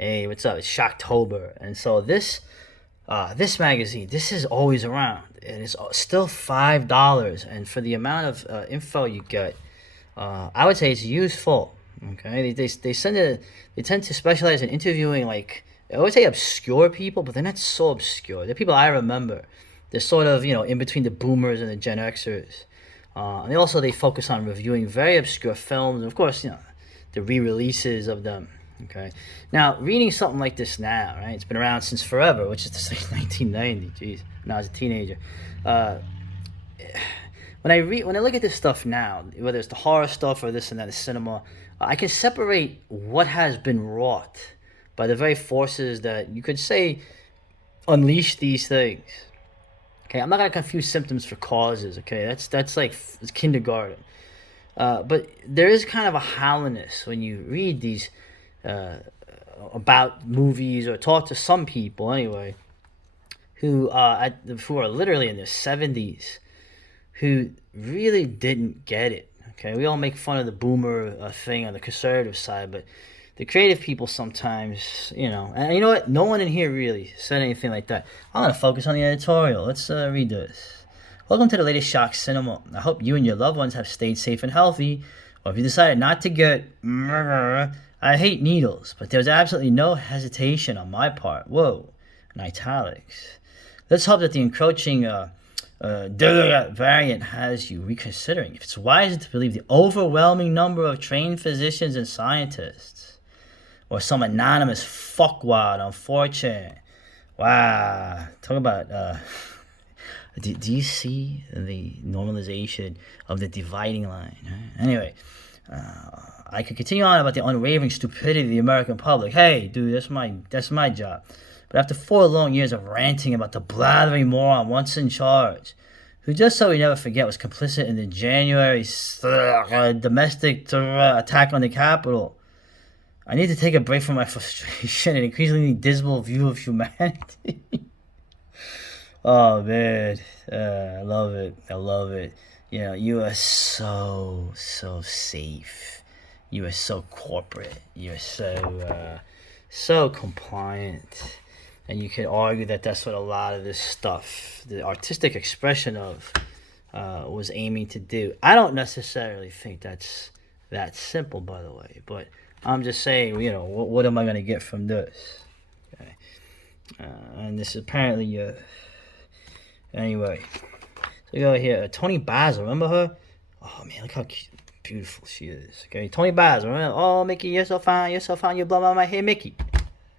Hey, what's up? It's Shocktober, and so this magazine, this is always around, and it's still $5. And for the amount of info you get, I would say it's useful. Okay, they tend to specialize in interviewing, like, I would say obscure people, but they're not so obscure. They're people I remember. They're sort of, in between the boomers and the Gen Xers. And they focus on reviewing very obscure films, and of course, the re-releases of them. Okay, now reading something like this now, right? It's been around since forever, which is just like 1990. Jeez, when I was a teenager. Uh, when I look at this stuff now, whether it's the horror stuff or this and that, the cinema, I can separate what has been wrought by the very forces that you could say unleash these things. Okay, I'm not gonna confuse symptoms for causes. Okay, that's like it's kindergarten. But there is kind of a hollowness when you read these uh, about movies or talk to some people anyway who are literally in their 70s who really didn't get it. Okay, we all make fun of the boomer thing on the conservative side, but the creative people sometimes, and you know what? No one in here really said anything like that. I'm gonna focus on the editorial. Let's read this. Welcome to the latest Shock Cinema. I hope you and your loved ones have stayed safe and healthy. Or if you decided not to get, I hate needles, but there was absolutely no hesitation on my part. Whoa, in italics. Let's hope that the encroaching variant has you reconsidering if it's wise to believe the overwhelming number of trained physicians and scientists, or some anonymous fuckwad on 4chan. Wow, talk about. Do you see the normalization of the dividing line? Anyway, I could continue on about the unwavering stupidity of the American public. Hey, dude, that's my job. But after 4 long years of ranting about the blathering moron once in charge, who, just so we never forget, was complicit in the January domestic attack on the Capitol, I need to take a break from my frustration and increasingly dismal view of humanity. Oh man, I love it. I love it. You are so safe. You are so corporate. You are so compliant. And you could argue that that's what a lot of this stuff, the artistic expression of, was aiming to do. I don't necessarily think that's that simple, by the way. But I'm just saying, what am I going to get from this? Okay. And this is apparently, anyway. So we go here. Tony Basil, remember her? Oh man, look how beautiful she is. Okay, Tony Basil, remember? Oh, Mickey, you're so fine. You're so fine. You blow out my hair, Mickey.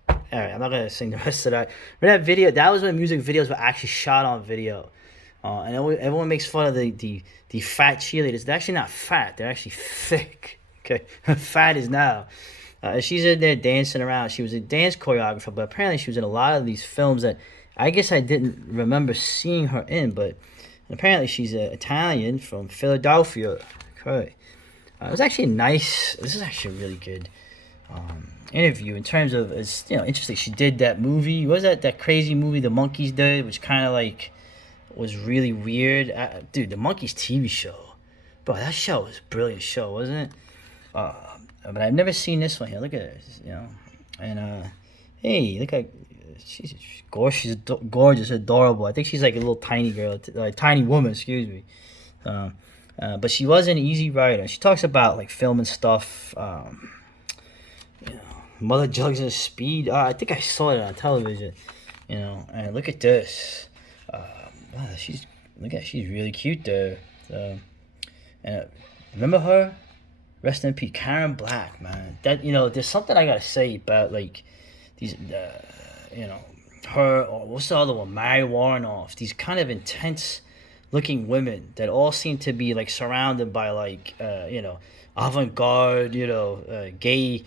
All right, I'm not gonna sing the rest of that. Remember that video? That was when music videos were actually shot on video, and everyone makes fun of the fat cheerleaders. They're actually not fat. They're actually thick. Okay, fat is now. She's in there dancing around. She was a dance choreographer, but apparently she was in a lot of these films that I guess I didn't remember seeing her in. But apparently she's Italian from Philadelphia. Okay, it was actually nice. This is actually really good. Interview in terms of, it's interesting. She did that movie. What was that crazy movie the Monkeys did, which kind of like was really weird. Dude, the Monkeys TV show, bro, that show was a brilliant show, wasn't it? But I've never seen this one here. Look at this, and hey, look at she's gorgeous. She's gorgeous, adorable. I think she's like a little tiny girl, tiny woman. Excuse me. But she was an easy writer. She talks about like film and stuff. Mother Jugs and Speed. I think I saw it on television. And look at this. Wow, she's really cute there. And remember her? Rest in peace, Karen Black, man. That there's something I gotta say about like these, her, or what's the other one? Mary Warrenoff. These kind of intense looking women that all seem to be like surrounded by like avant-garde, gay,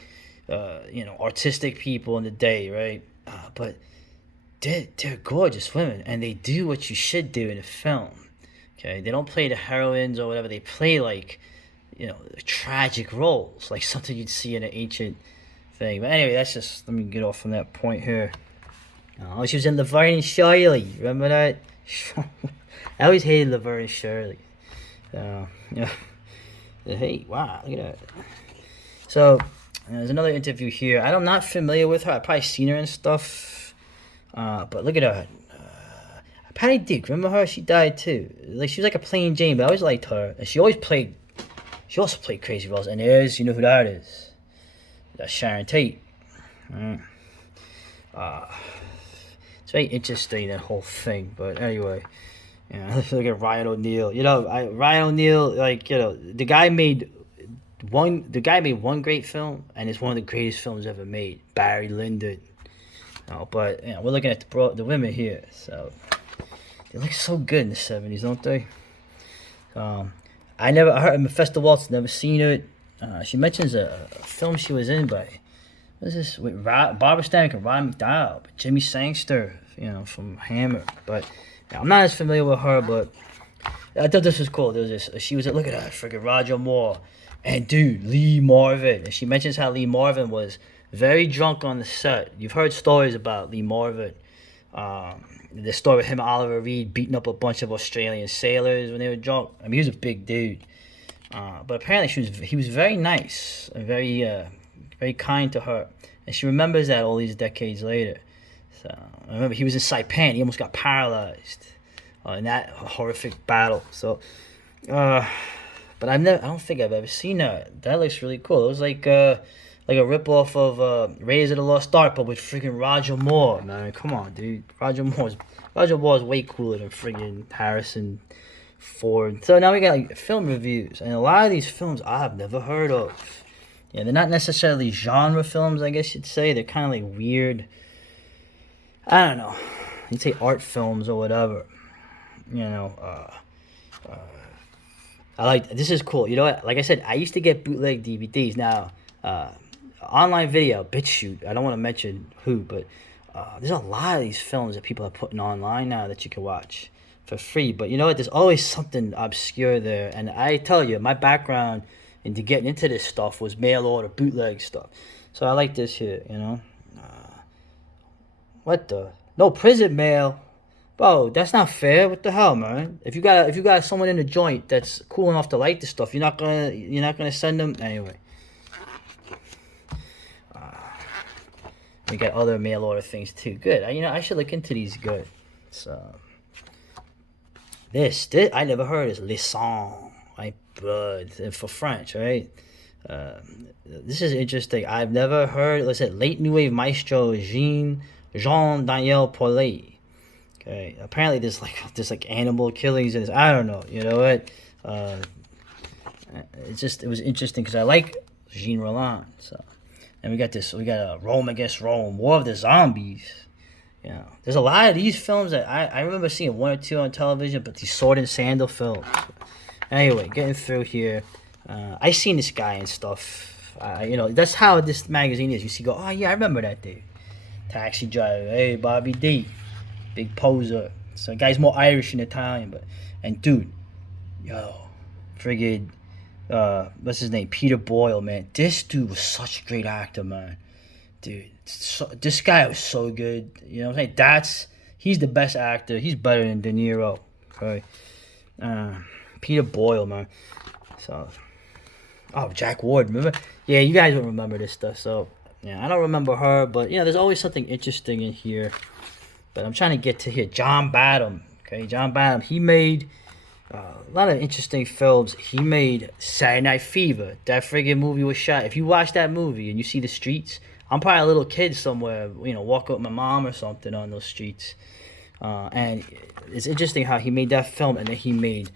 artistic people in the day, right? But they're gorgeous women, and they do what you should do in a film. Okay, they don't play the heroines or whatever. They play like, tragic roles, like something you'd see in an ancient thing. But anyway, let me get off from that point here. Oh, she was in Laverne and Shirley. Remember that? I always hated Laverne and Shirley. Yeah. Hey, wow, look at that. So, And there's another interview here. I'm not familiar with her. I've probably seen her and stuff. But look at her. Patty Duke, remember her? She died too. Like she was like a plain Jane, but I always liked her. And she also played crazy roles. And there's, you know who that is? That's Sharon Tate. It's very interesting, that whole thing. But anyway, look at Ryan O'Neal. Ryan O'Neal, the guy made one great film, and it's one of the greatest films ever made. Barry Lyndon. But we're looking at the women here, so they look so good in the 70s, don't they? I heard Mephisto Waltz, never seen it. She mentions a film she was in by, what is this, with Barbara Stanwyck and Rod McDowell, Jimmy Sangster, from Hammer. But I'm not as familiar with her, but I thought this was cool. There was this, she was look at that, freaking Roger Moore, and dude, Lee Marvin. And she mentions how Lee Marvin was very drunk on the set. You've heard stories about Lee Marvin. The story of him and Oliver Reed beating up a bunch of Australian sailors when they were drunk. I mean, he was a big dude. But apparently he was very nice and very kind to her. And she remembers that all these decades later. So I remember he was in Saipan. He almost got paralyzed in that horrific battle. So, but I don't think I've ever seen that. That looks really cool. It was like a ripoff of Raiders of the Lost Ark, but with freaking Roger Moore, man. Come on, dude. Roger Moore is way cooler than freaking Harrison Ford. So now we got film reviews, and a lot of these films I have never heard of. They're not necessarily genre films, I guess you'd say. They're kind of like weird. I don't know. You'd say art films or whatever. This is cool. You know what? Like I said, I used to get bootleg DVDs. Now, online video, BitChute. I don't want to mention who, but there's a lot of these films that people are putting online now that you can watch for free. But you know what? There's always something obscure there. And I tell you, my background into getting into this stuff was mail order, bootleg stuff. So I like this here, what the? No prison mail? Bro, that's not fair. What the hell, man? If you got someone in the joint that's cool enough to like this stuff, you're not gonna send them anyway. We got other mail order things too. Good. I should look into these good. So this I never heard is Les Sons, right? But for French, right? This is interesting. I've never heard. Let's say late new wave maestro Jean Daniel Paulet. Okay. Apparently there's like animal killings in this. I don't know. You know what? It was interesting because I like Jean Roland. So. And we got Rome Against Rome, War of the Zombies. There's a lot of these films that I remember seeing one or two on television, but these sword and sandal films. Anyway, getting through here. I seen this guy and stuff. That's how this magazine is. You see, oh yeah, I remember that dude. Taxi driver, hey Bobby D, big poser. So the guy's more Irish than Italian, and dude, friggin'. What's his name? Peter Boyle, man. This dude was such a great actor, man. Dude, this guy was so good. You know what I'm saying? He's the best actor. He's better than De Niro. Okay. Peter Boyle, man. So, Jack Ward, remember? Yeah, you guys don't remember this stuff. So, I don't remember her, but there's always something interesting in here. But I'm trying to get to here. John Badham. Okay, John Badham. He made a lot of interesting films. He made Saturday Night Fever. That friggin' movie was shot. If you watch that movie and you see the streets, I'm probably a little kid somewhere, walking with my mom or something on those streets. And it's interesting how he made that film, and then he made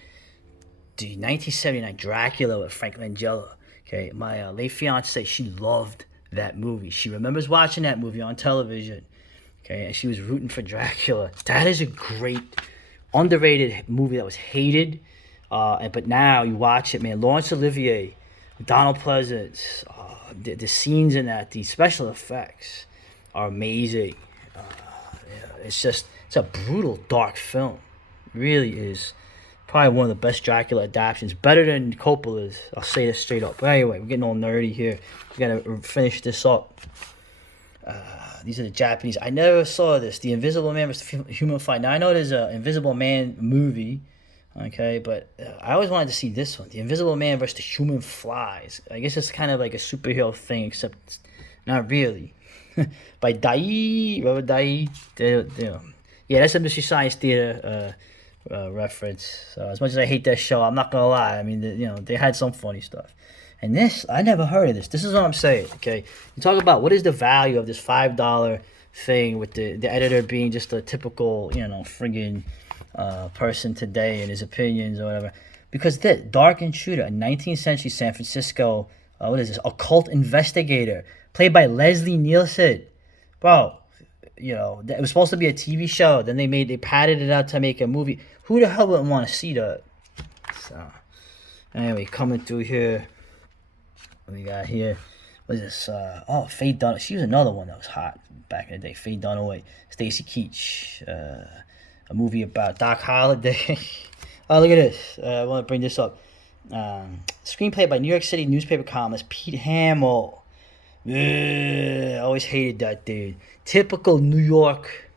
the 1979 Dracula with Frank Langella. Okay, my late fiance, she loved that movie. She remembers watching that movie on television. Okay, and she was rooting for Dracula. That is a great, underrated movie that was hated, but now you watch it, man. Laurence Olivier, Donald Pleasance, the scenes in that, the special effects are amazing. It's a brutal, dark film. It really is. Probably one of the best Dracula adaptations, better than Coppola's. I'll say this straight up. But anyway, we're getting all nerdy here. We gotta finish this up. These are the Japanese. I never saw this. The Invisible Man vs. Human Fight. Now I know there's an Invisible Man movie. Okay, but I always wanted to see this one, The Invisible Man versus the Human Flies. I guess it's kind of like a superhero thing, except not really. By Dai, Robert Dai. Yeah, that's a Mystery Science Theater reference. So as much as I hate that show, I'm not gonna lie. I mean, they had some funny stuff. And this, I never heard of this. This is what I'm saying. Okay, you talk about what is the value of this $5 thing with the editor being just a typical friggin' person today and his opinions or whatever. Because that Dark Intruder, a 19th century San Francisco, what is this, occult investigator, played by Leslie Nielsen. Bro, it was supposed to be a TV show. Then they padded it out to make a movie. Who the hell wouldn't want to see that? So, anyway, coming through here. What we got here? What is this? Faye Dunaway. She was another one that was hot back in the day. Faye Dunaway, Stacy Keach. A movie about Doc Holliday. Oh, look at this. I want to bring this up. Screenplay by New York City newspaper columnist Pete Hamill. I always hated that dude. Typical New York.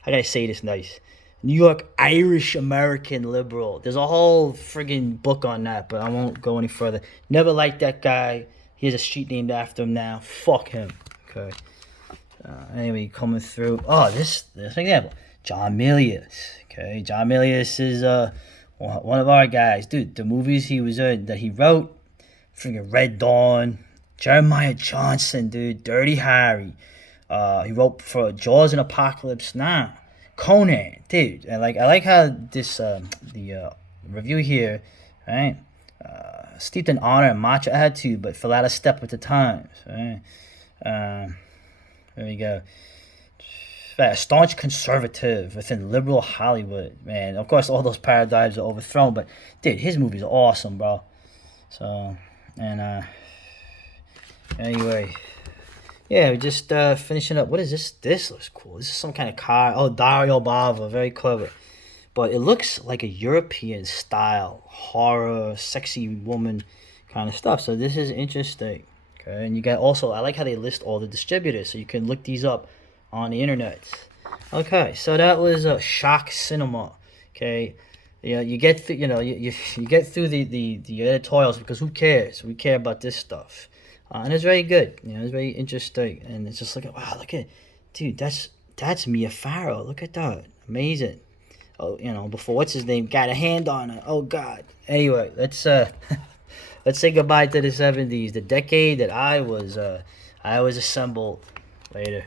How can I say this nice? New York Irish American liberal. There's a whole friggin' book on that, but I won't go any further. Never liked that guy. He has a street named after him now. Fuck him. Okay. Anyway, coming through. Oh, this example. John Milius. Okay, John Milius is one of our guys. Dude, the movies he was in that he wrote, freaking Red Dawn, Jeremiah Johnson, dude, Dirty Harry. He wrote for Jaws and Apocalypse Now. Conan, dude. I like how this the review here, right? Steeped in honor and macho attitude, but fell out of step with the times. Right? There we go. A staunch conservative within liberal Hollywood, man. Of course, all those paradigms are overthrown, but dude, his movies are awesome, bro. So, and anyway, yeah, we're just finishing up. What is this? This looks cool. This is some kind of car. Oh, Dario Bava, very clever. But it looks like a European style horror, sexy woman kind of stuff. So this is interesting. Okay, and you got also, I like how they list all the distributors, so you can look these up on the internet. Okay, so that was Shock Cinema. Okay, you get through, you get through the editorials because who cares? We care about this stuff, and it's very good. It's very interesting, and it's just like, wow, look at, dude, that's Mia Farrow. Look at that, amazing. Oh, before what's his name got a hand on her. Oh God. Anyway, let's let's say goodbye to the '70s, the decade that I was assembled. Later.